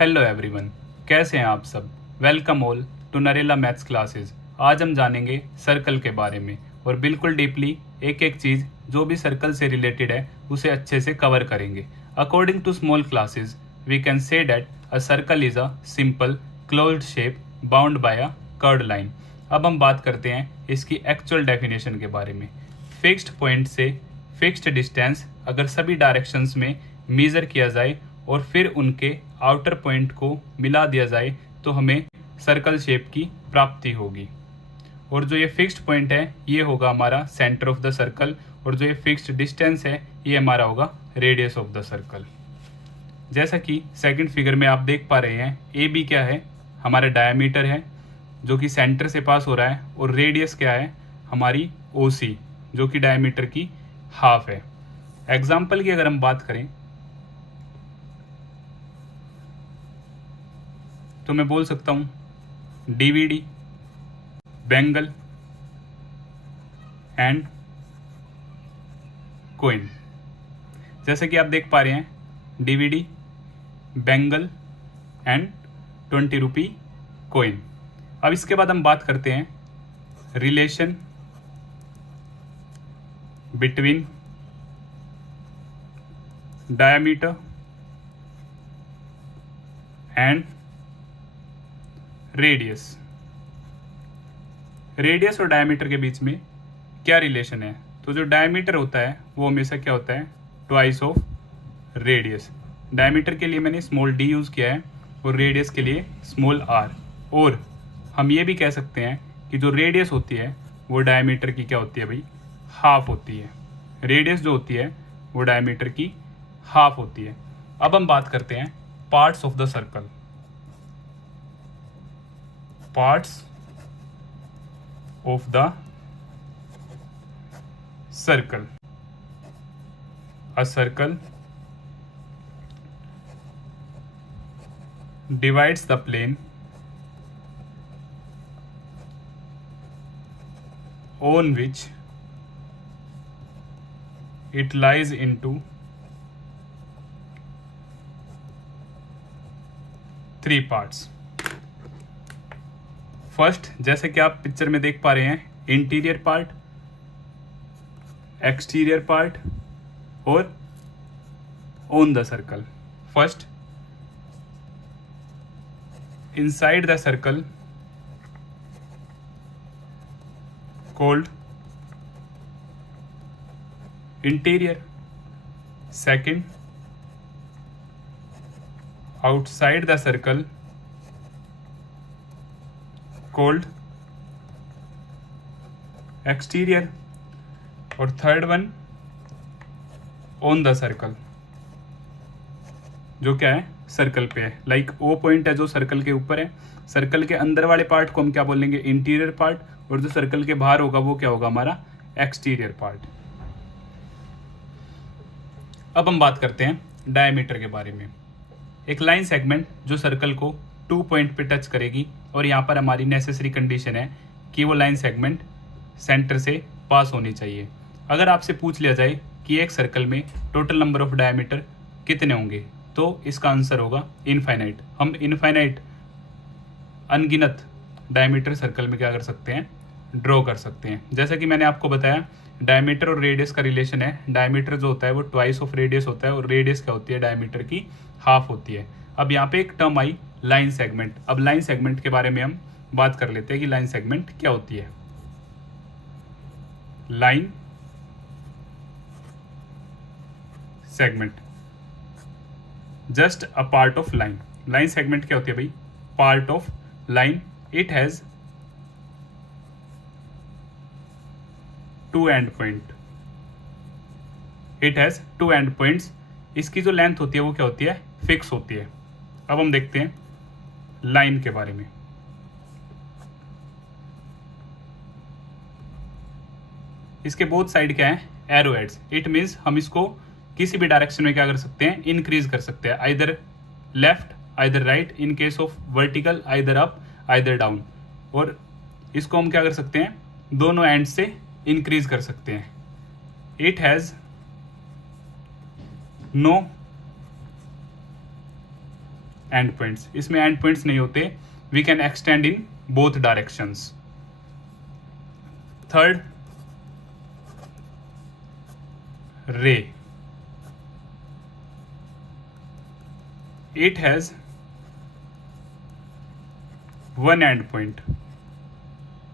Hello everyone, कैसे हैं आप सब। Welcome all to Narela maths classes. आज हम जानेंगे सर्कल के बारे में और बिल्कुल डीपली एक एक चीज़ जो भी सर्कल से रिलेटेड है उसे अच्छे से कवर करेंगे। According to small classes we can say that a circle is a simple closed shape bound by a curved line. अब हम बात करते हैं इसकी एक्चुअल डेफिनेशन के बारे में। फिक्स्ड पॉइंट से फिक्स्ड डिस्टेंस अगर सभी डायरेक्शंस में मेजर किया जाए और फिर उनके आउटर पॉइंट को मिला दिया जाए तो हमें सर्कल शेप की प्राप्ति होगी। और जो ये फिक्स्ड पॉइंट है ये होगा हमारा सेंटर ऑफ द सर्कल और जो ये फिक्स्ड डिस्टेंस है ये हमारा होगा रेडियस ऑफ द सर्कल। जैसा कि सेकंड फिगर में आप देख पा रहे हैं, ए बी क्या है, हमारा डायमीटर है जो कि सेंटर से पास हो रहा है, और रेडियस क्या है, हमारी ओ सी जो कि डायमीटर की हाफ है। एग्जाम्पल की अगर हम बात करें तो मैं बोल सकता हूं डीवीडी, बेंगल एंड कोइन। जैसे कि आप देख पा रहे हैं DVD, Bengal and 20 rupee coin. अब इसके बाद हम बात करते हैं relation between diameter and radius. Radius और डायमीटर के बीच में क्या रिलेशन है? तो जो डायमीटर होता है वो हमेशा क्या होता है, ट्वाइस ऑफ रेडियस। डायमीटर के लिए मैंने स्मॉल डी यूज किया है और रेडियस के लिए स्मॉल आर। और हम ये भी कह सकते हैं कि जो रेडियस होती है वो डायमीटर की क्या होती है भाई, हाफ होती है। रेडियस जो होती है वो डायमीटर की हाफ होती है। अब हम बात करते हैं parts of the circle. Parts of the circle. A circle divides the plane on which it lies into three parts. First, जैसे कि आप पिक्चर में देख पा रहे हैं, इंटीरियर पार्ट, एक्सटीरियर पार्ट और on the circle. First, inside the circle called interior. Second, outside the circle called exterior. और third one on the circle, जो क्या है, सर्कल पे है। लाइक ओ पॉइंट है जो सर्कल के ऊपर है, सर्कल के अंदर वाले पार्ट को हम क्या बोलेंगे, इंटीरियर पार्ट, और जो सर्कल के बाहर होगा वो क्या होगा, हमारा एक्सटीरियर पार्ट। अब हम बात करते हैं डायमीटर के बारे में। एक लाइन सेगमेंट जो सर्कल को 2 पॉइंट पे टच करेगी, और यहाँ पर हमारी नेसेसरी कंडीशन है कि वो लाइन सेगमेंट सेंटर से पास होनी चाहिए। अगर आपसे पूछ लिया जाए कि एक सर्कल में टोटल नंबर ऑफ डायमीटर कितने होंगे, तो इसका आंसर होगा इनफाइनाइट। हम इनफाइनाइट अनगिनत डायमीटर सर्कल में क्या कर सकते हैं, ड्रॉ कर सकते हैं। जैसा कि मैंने आपको बताया, डायमीटर और रेडियस का रिलेशन है। डायमीटर जो होता है वो ट्वाइस ऑफ रेडियस होता है और रेडियस क्या होती है, डायमीटर की हाफ होती है। अब यहाँ पे एक टर्म आई लाइन सेगमेंट। अब लाइन सेगमेंट के बारे में हम बात कर लेते हैं कि लाइन सेगमेंट क्या होती है। Line segment just a part of line. Line segment क्या होती है भाई, part of line. It has 2 and point. It has 2 and points. इसकी जो लेंथ होती है वो क्या होती है, फिक्स होती है। अब हम देखते हैं लाइन के बारे में। इसके बोथ साइड क्या है, एरो हेड्स। इट मीन्स हम इसको किसी भी डायरेक्शन में क्या कर सकते हैं, इंक्रीज कर सकते हैं, either left either right, in case of vertical either up either down. और इसको हम क्या कर सकते हैं, दोनों एंड से इंक्रीज कर सकते हैं। It has no end points, इसमें एंड पॉइंट्स नहीं होते, we can extend in both directions. Third, ray, it has one end point,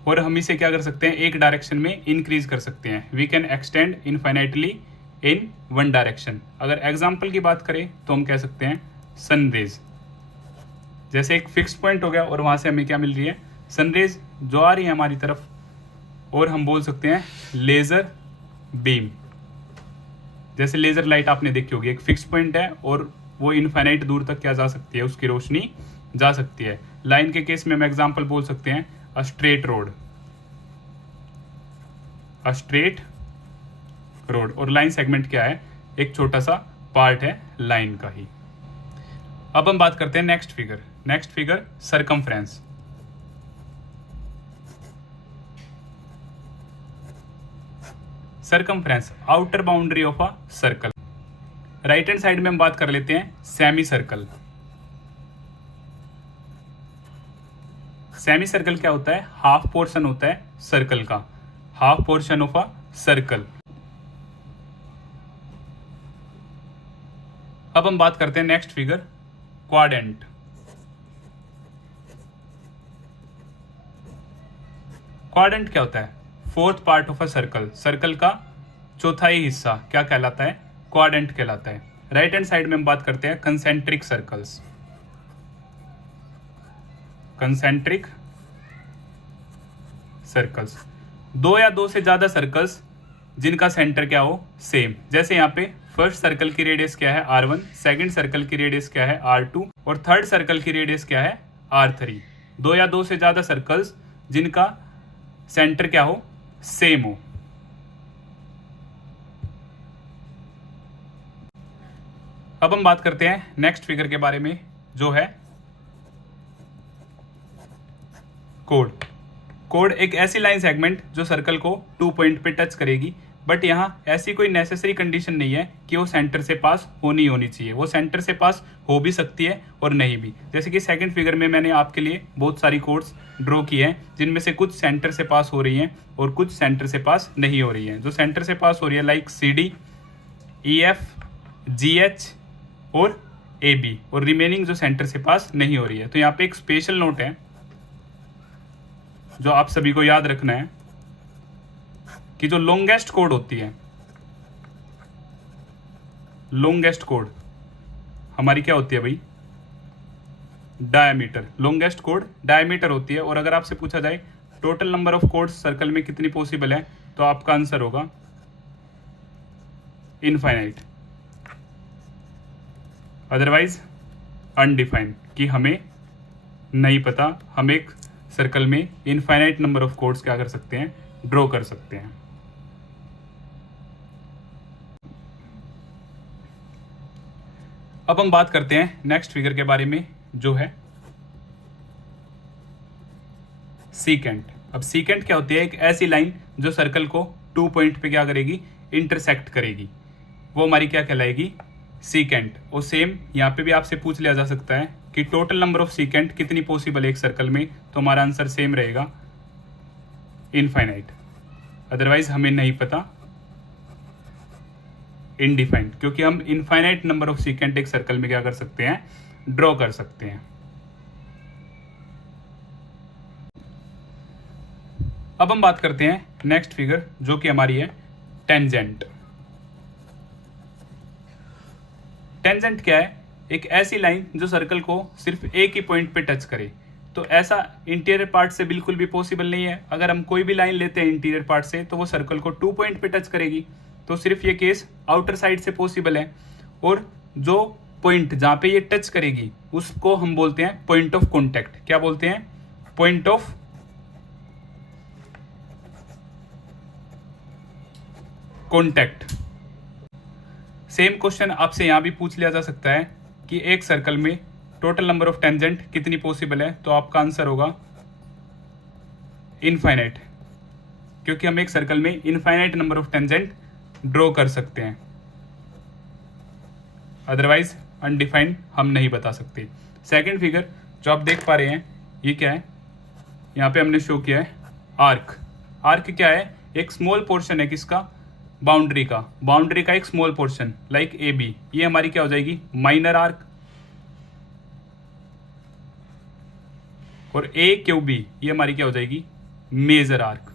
और हम इसे क्या कर सकते हैं, एक डायरेक्शन में इंक्रीज कर सकते हैं, we can extend infinitely in one direction. अगर एग्जाम्पल की बात करें तो हम कह सकते हैं सनरेज, जैसे एक फिक्स पॉइंट हो गया और वहां से हमें क्या मिल रही है, सनरेज जो आ रही है हमारी तरफ, और हम बोल सकते हैं लेजर बीम। जैसे लेजर लाइट आपने देखी होगी, एक फिक्स पॉइंट है और वो इनफाइनाइट दूर तक क्या जा सकती है, उसकी रोशनी जा सकती है। लाइन के केस में हम एग्जाम्पल बोल सकते हैं a straight road, a straight road, और लाइन सेगमेंट क्या है, एक छोटा सा पार्ट है लाइन का ही। अब हम बात करते हैं next figure, next figure circumference. Circumference, outer boundary of a circle. Right hand side में हम बात कर लेते हैं सेमी सर्कल। सेमी सर्कल क्या होता है, हाफ पोर्शन होता है सर्कल का, half portion of a circle. अब हम बात करते हैं नेक्स्ट फिगर क्वाड्रेंट। क्वाड्रेंट क्या होता है, fourth part of a circle, circle का चौथाई हिस्सा क्या कहलाता है, क्वाड्रेंट कहलाता है। राइट हैंड साइड में हम बात करते हैं कंसेंट्रिक सर्कल्स, कंसेंट्रिक सर्कल्स, दो या दो से ज्यादा सर्कल्स जिनका सेंटर क्या हो, सेम। जैसे यहाँ पे फर्स्ट सर्कल की रेडियस क्या है R1, सेकंड सर्कल की रेडियस क्या है R2, और थर्ड सर्कल की रेडियस क्या है R3। दो या दो से ज्यादा सर्कल्स जिनका सेंटर क्या हो, सेम हो। अब हम बात करते हैं नेक्स्ट फिगर के बारे में, जो है कोड। कोड एक ऐसी लाइन सेगमेंट जो सर्कल को 2 पॉइंट पे टच करेगी, बट यहाँ ऐसी कोई नेसेसरी कंडीशन नहीं है कि वो सेंटर से पास होनी चाहिए, वो सेंटर से पास हो भी सकती है और नहीं भी। जैसे कि सेकंड फिगर में मैंने आपके लिए बहुत सारी कोड्स ड्रॉ की हैं, जिनमें से कुछ सेंटर से पास हो रही हैं और कुछ सेंटर से पास नहीं हो रही हैं। जो सेंटर से पास हो रही है लाइक CD, EF, GH और AB, और रिमेनिंग जो सेंटर से पास नहीं हो रही है। तो यहाँ पे एक स्पेशल नोट है जो आप सभी को याद रखना है कि जो लॉन्गेस्ट कोड होती है, लॉन्गेस्ट कोड हमारी क्या होती है भाई, डायमीटर। लॉन्गेस्ट कोड डायमीटर होती है। और अगर आपसे पूछा जाए total number of codes circle में कितनी पॉसिबल है, तो आपका आंसर होगा इनफाइनाइट, अदरवाइज अनडिफाइंड, कि हमें नहीं पता। हम एक सर्कल में इनफाइनाइट नंबर ऑफ कोड्स क्या कर सकते हैं, ड्रॉ कर सकते हैं। अब हम बात करते हैं नेक्स्ट फिगर के बारे में, जो है सीकेंट। अब सीकेंट क्या होती है, एक ऐसी लाइन जो सर्कल को 2 पॉइंट पे क्या करेगी, इंटरसेक्ट करेगी, वो हमारी क्या कहलाएगी, सीकेंट। और सेम यहाँ पे भी आपसे पूछ लिया जा सकता है कि टोटल नंबर ऑफ सीकेंट कितनी पॉसिबल है एक सर्कल में, तो हमारा आंसर सेम रहेगा इनफाइनाइट, अदरवाइज हमें नहीं पता इनडिफाइंड, क्योंकि हम इनफाइनाइट नंबर ऑफ सीकेंट एक सर्कल में क्या कर सकते हैं, ड्रॉ कर सकते हैं। अब हम बात करते हैं नेक्स्ट फिगर, जो कि हमारी है टेंजेंट। टेंजेंट क्या है, एक ऐसी लाइन जो सर्कल को सिर्फ एक ही पॉइंट पे टच करे। तो ऐसा इंटीरियर पार्ट से बिल्कुल भी पॉसिबल नहीं है। अगर हम कोई भी लाइन लेते हैं इंटीरियर पार्ट से, तो वो सर्कल को 2 पॉइंट पे टच करेगी। तो सिर्फ ये केस आउटर साइड से पॉसिबल है, और जो पॉइंट जहां पे ये टच करेगी उसको हम बोलते हैं पॉइंट ऑफ कॉन्टैक्ट। क्या बोलते हैं, point of contact. Same question आपसे यहां भी पूछ लिया जा सकता है कि एक सर्कल में टोटल नंबर ऑफ टेंजेंट कितनी पॉसिबल है, तो आपका आंसर होगा इनफाइनाइट, क्योंकि हम एक सर्कल में infinite number of tangent draw कर सकते हैं, अदरवाइज अनडिफाइंड हम नहीं बता सकते। सेकंड फिगर जो आप देख पा रहे हैं ये क्या है, यहाँ पे हमने शो किया है आर्क। आर्क क्या है, एक स्मॉल पोर्शन है किसका, बाउंड्री का एक small portion like A B, ये हमारी क्या हो जाएगी माइनर आर्क। और ए क्यू बी ये हमारी क्या हो जाएगी मेजर आर्क।